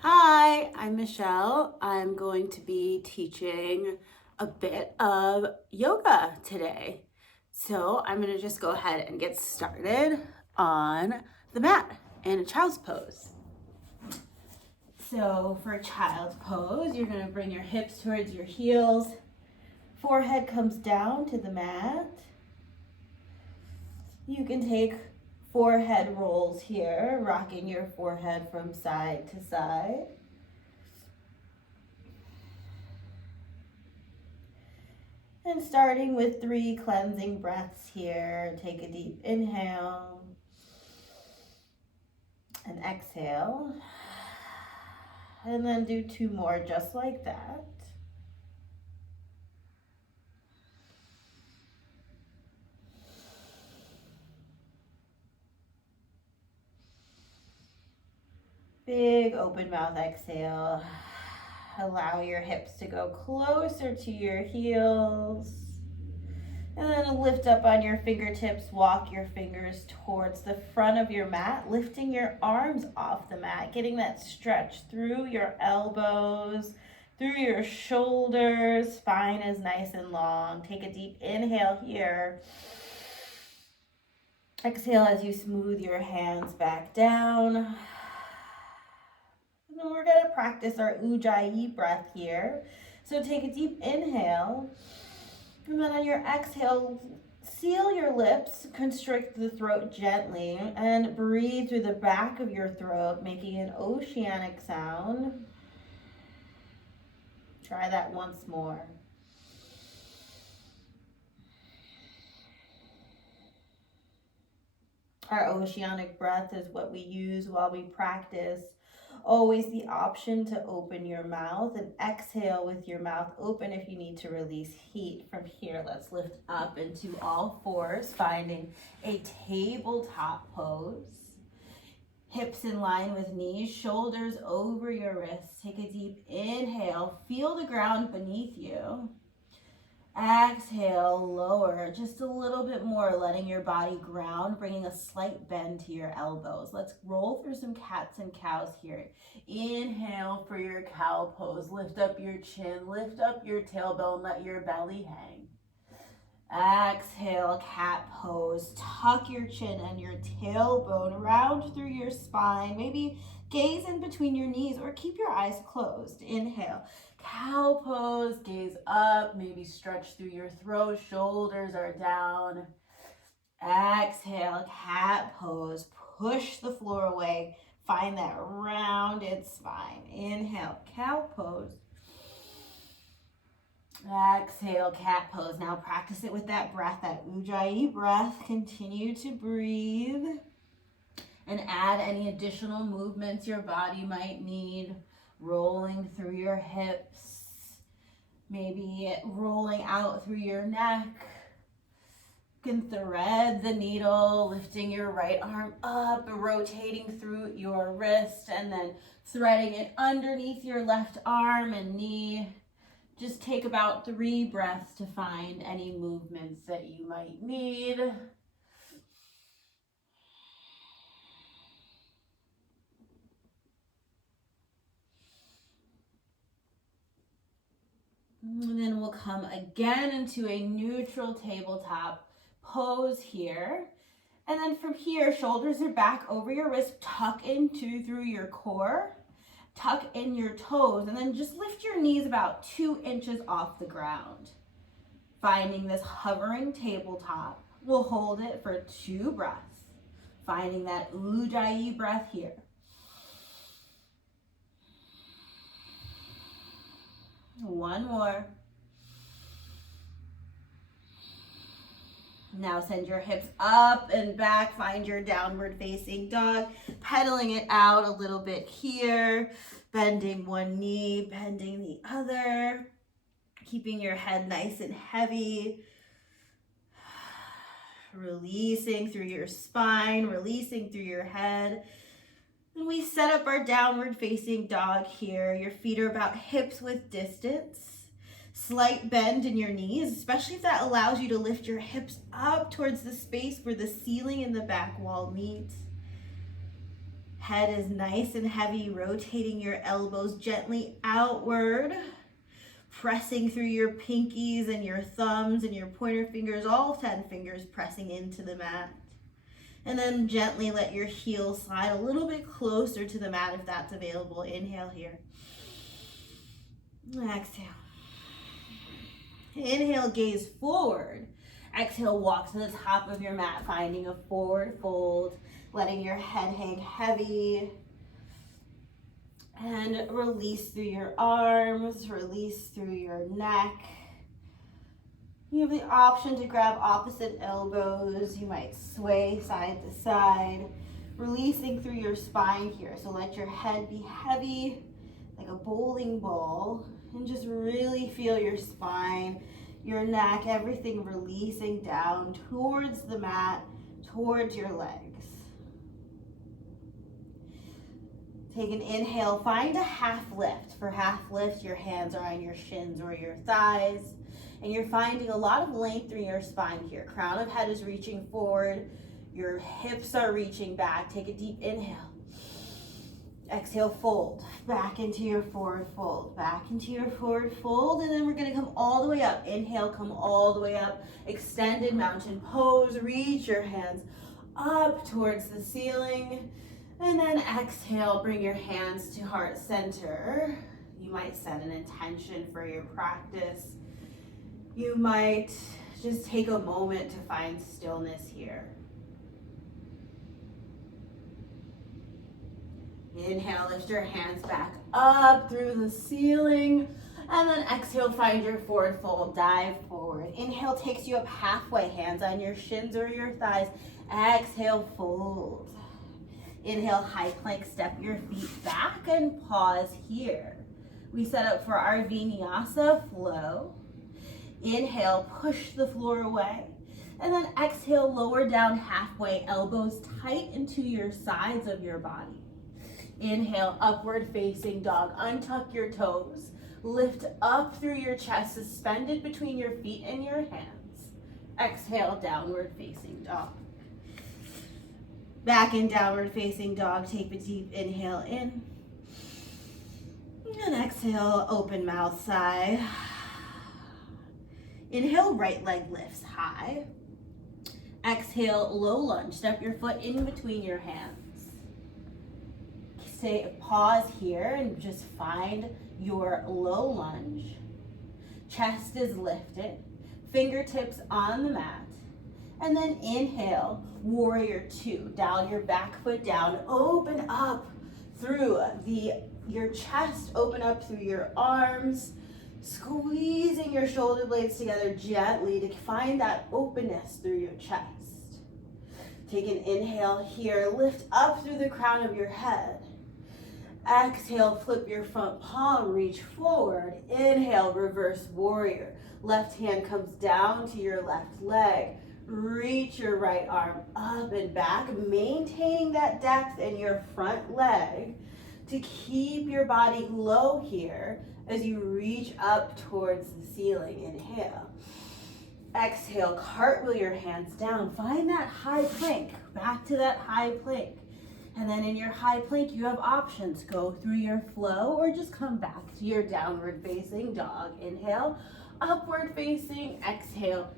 Hi, I'm Michelle. I'm going to be teaching a bit of yoga today. So I'm going to just go ahead and get started on the mat in a child's pose. So for a child's pose, you're going to bring your hips towards your heels. Forehead comes down to the mat. You can take forehead rolls here, rocking your forehead from side to side. And starting with 3 cleansing breaths here, take a deep inhale and exhale. And then do 2 more just like that. Big open mouth exhale. Allow your hips to go closer to your heels. And then lift up on your fingertips, walk your fingers towards the front of your mat, lifting your arms off the mat, getting that stretch through your elbows, through your shoulders. Spine is nice and long. Take a deep inhale here. Exhale as you smooth your hands back down. And then we're going to practice our Ujjayi breath here. So take a deep inhale. And then on your exhale, seal your lips, constrict the throat gently, and breathe through the back of your throat, making an oceanic sound. Try that once more. Our oceanic breath is what we use while we practice. Always the option to open your mouth and exhale with your mouth open if you need to release heat. From here, let's lift up into all fours, finding a tabletop pose. Hips in line with knees, shoulders over your wrists. Take a deep inhale, feel the ground beneath you. Exhale, lower just a little bit more, letting your body ground, bringing a slight bend to your elbows. Let's roll through some cats and cows here. Inhale for your cow pose. Lift up your chin, lift up your tailbone, let your belly hang. Exhale, cat pose. Tuck your chin and your tailbone, round through your spine. Maybe gaze in between your knees or keep your eyes closed. Inhale, cow pose, gaze up, maybe stretch through your throat, shoulders are down. Exhale, cat pose, push the floor away. Find that rounded spine. Inhale, cow pose. Exhale, cat pose. Now practice it with that breath, that Ujjayi breath. Continue to breathe and add any additional movements your body might need. Rolling through your hips, maybe rolling out through your neck. You can thread the needle, lifting your right arm up, rotating through your wrist, and then threading it underneath your left arm and knee. Just take about 3 breaths to find any movements that you might need. And then we'll come again into a neutral tabletop pose here. And then from here, shoulders are back over your wrist, tuck into through your core, tuck in your toes, and then just lift your knees about 2 inches off the ground. Finding this hovering tabletop, we'll hold it for 2 breaths. Finding that Ujjayi breath here. One more. Now send your hips up and back. Find your downward facing dog. Pedaling it out a little bit here. Bending one knee, bending the other. Keeping your head nice and heavy. Releasing through your spine, releasing through your head. And we set up our downward facing dog here. Your feet are about hips width distance. Slight bend in your knees, especially if that allows you to lift your hips up towards the space where the ceiling and the back wall meet. Head is nice and heavy, rotating your elbows gently outward, pressing through your pinkies and your thumbs and your pointer fingers, all 10 fingers pressing into the mat. And then gently let your heels slide a little bit closer to the mat if that's available. Inhale here. Exhale. Inhale, gaze forward. Exhale, walk to the top of your mat, finding a forward fold, letting your head hang heavy. And release through your arms, release through your neck. You have the option to grab opposite elbows. You might sway side to side, releasing through your spine here. So let your head be heavy like a bowling ball and just really feel your spine, your neck, everything releasing down towards the mat, towards your legs. Take an inhale, find a half lift. For half lift, your hands are on your shins or your thighs, and you're finding a lot of length through your spine here. Crown of head is reaching forward, your hips are reaching back. Take a deep inhale. Exhale, fold, back into your forward fold, back into your forward fold, and then we're gonna come all the way up. Inhale, come all the way up, extended mountain pose, reach your hands up towards the ceiling. And then exhale, bring your hands to heart center. You might set an intention for your practice. You might just take a moment to find stillness here. Inhale, lift your hands back up through the ceiling. And then exhale, find your forward fold, dive forward. Inhale takes you up halfway, hands on your shins or your thighs. Exhale, fold. Inhale, high plank, step your feet back and pause here. We set up for our vinyasa flow. Inhale, push the floor away. And then exhale, lower down halfway, elbows tight into your sides of your body. Inhale, upward facing dog, untuck your toes. Lift up through your chest, suspended between your feet and your hands. Exhale, downward facing dog. Back in downward facing dog, take a deep inhale in. And exhale, open mouth sigh. Inhale, right leg lifts high. Exhale, low lunge. Step your foot in between your hands. Say pause here and just find your low lunge. Chest is lifted. Fingertips on the mat. And then inhale, warrior two. Dial your back foot down. Open up through your chest. Open up through your arms. Squeezing your shoulder blades together gently to find that openness through your chest. Take an inhale here. Lift up through the crown of your head. Exhale, flip your front palm, reach forward. Inhale, reverse warrior. Left hand comes down to your left leg. Reach your right arm up and back, maintaining that depth in your front leg to keep your body low here as you reach up towards the ceiling. Inhale. Exhale, cartwheel your hands down. Find that high plank, back to that high plank. And then in your high plank, you have options. Go through your flow or just come back to your downward facing dog. Inhale, upward facing, exhale,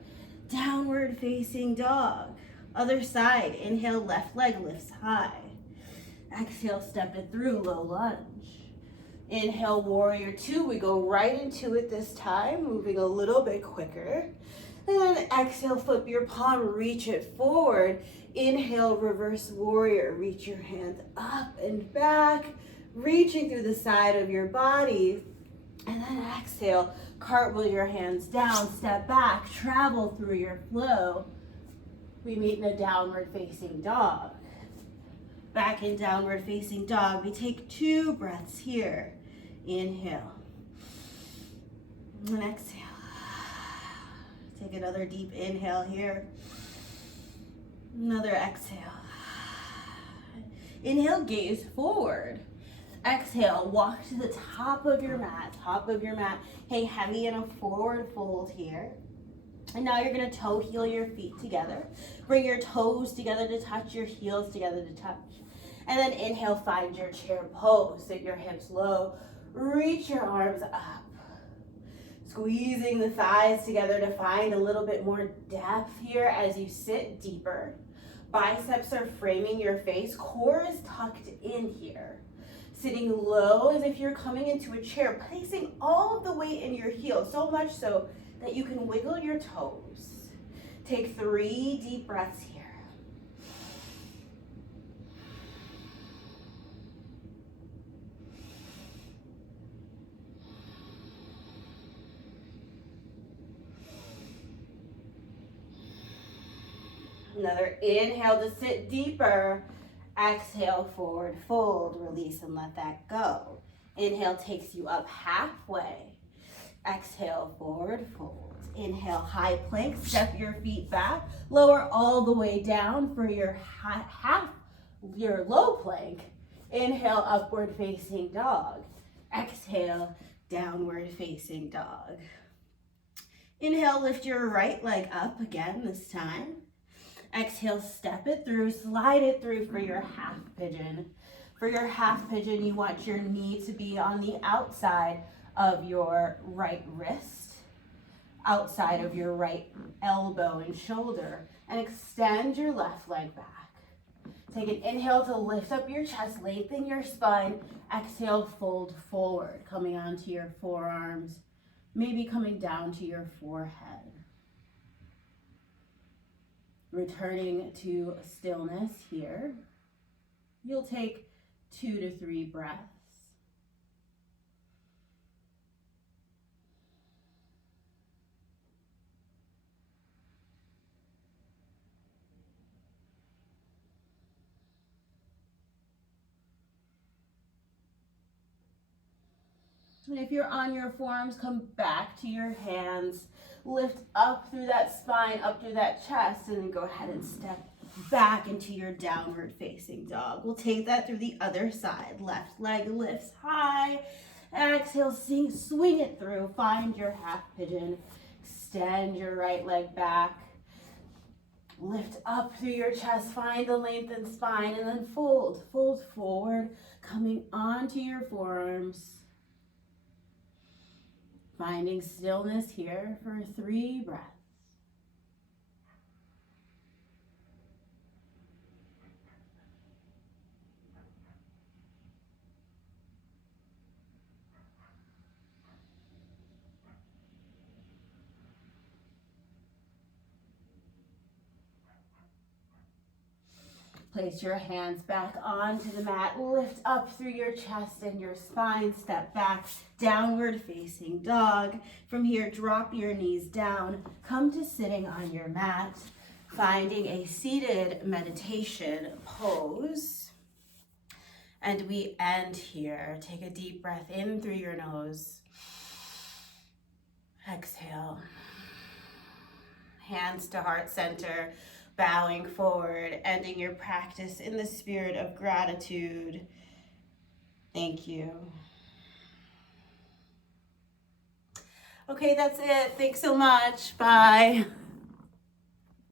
downward facing dog. Other side, inhale, left leg lifts high. Exhale, step it through, low lunge. Inhale, warrior two. We go right into it this time, moving a little bit quicker. And then exhale, flip your palm, reach it forward. Inhale, reverse warrior. Reach your hands up and back, reaching through the side of your body. And then exhale, cartwheel your hands down, step back, travel through your flow. We meet in a downward facing dog. Back in downward facing dog, we take 2 breaths here. Inhale and exhale. Take another deep inhale here. Another exhale. Inhale, gaze forward. Exhale, walk to the top of your mat. Hang heavy in a forward fold here. And now you're gonna toe heel your feet together. Bring your toes together to touch, your heels together to touch. And then inhale, find your chair pose. Sit your hips low, reach your arms up. Squeezing the thighs together to find a little bit more depth here as you sit deeper. Biceps are framing your face, core is tucked in here. Sitting low as if you're coming into a chair, placing all of the weight in your heels, so much so that you can wiggle your toes. Take 3 deep breaths here. Another inhale to sit deeper. Exhale, forward fold, release and let that go. Inhale takes you up halfway. Exhale, forward fold. Inhale, high plank, step your feet back. Lower all the way down for your your low plank. Inhale, upward facing dog. Exhale, downward facing dog. Inhale, lift your right leg up again this time. Exhale, step it through, slide it through for your half pigeon. For your half pigeon, you want your knee to be on the outside of your right wrist, outside of your right elbow and shoulder, and extend your left leg back. Take an inhale to lift up your chest, lengthen your spine. Exhale, fold forward, coming onto your forearms, maybe coming down to your forehead. Returning to stillness here. You'll take 2 to 3 breaths. And if you're on your forearms, come back to your hands. Lift up through that spine, up through that chest, and then go ahead and step back into your downward facing dog. We'll take that through the other side. Left leg lifts high. Exhale, swing it through. Find your half pigeon. Extend your right leg back. Lift up through your chest. Find the lengthened spine, and then fold. Fold forward, coming onto your forearms. Finding stillness here for 3 breaths. Place your hands back onto the mat. Lift up through your chest and your spine. Step back, downward facing dog. From here, drop your knees down. Come to sitting on your mat, finding a seated meditation pose. And we end here. Take a deep breath in through your nose. Exhale. Hands to heart center. Bowing forward, ending your practice in the spirit of gratitude. Thank you. Okay, that's it. Thanks so much. Bye.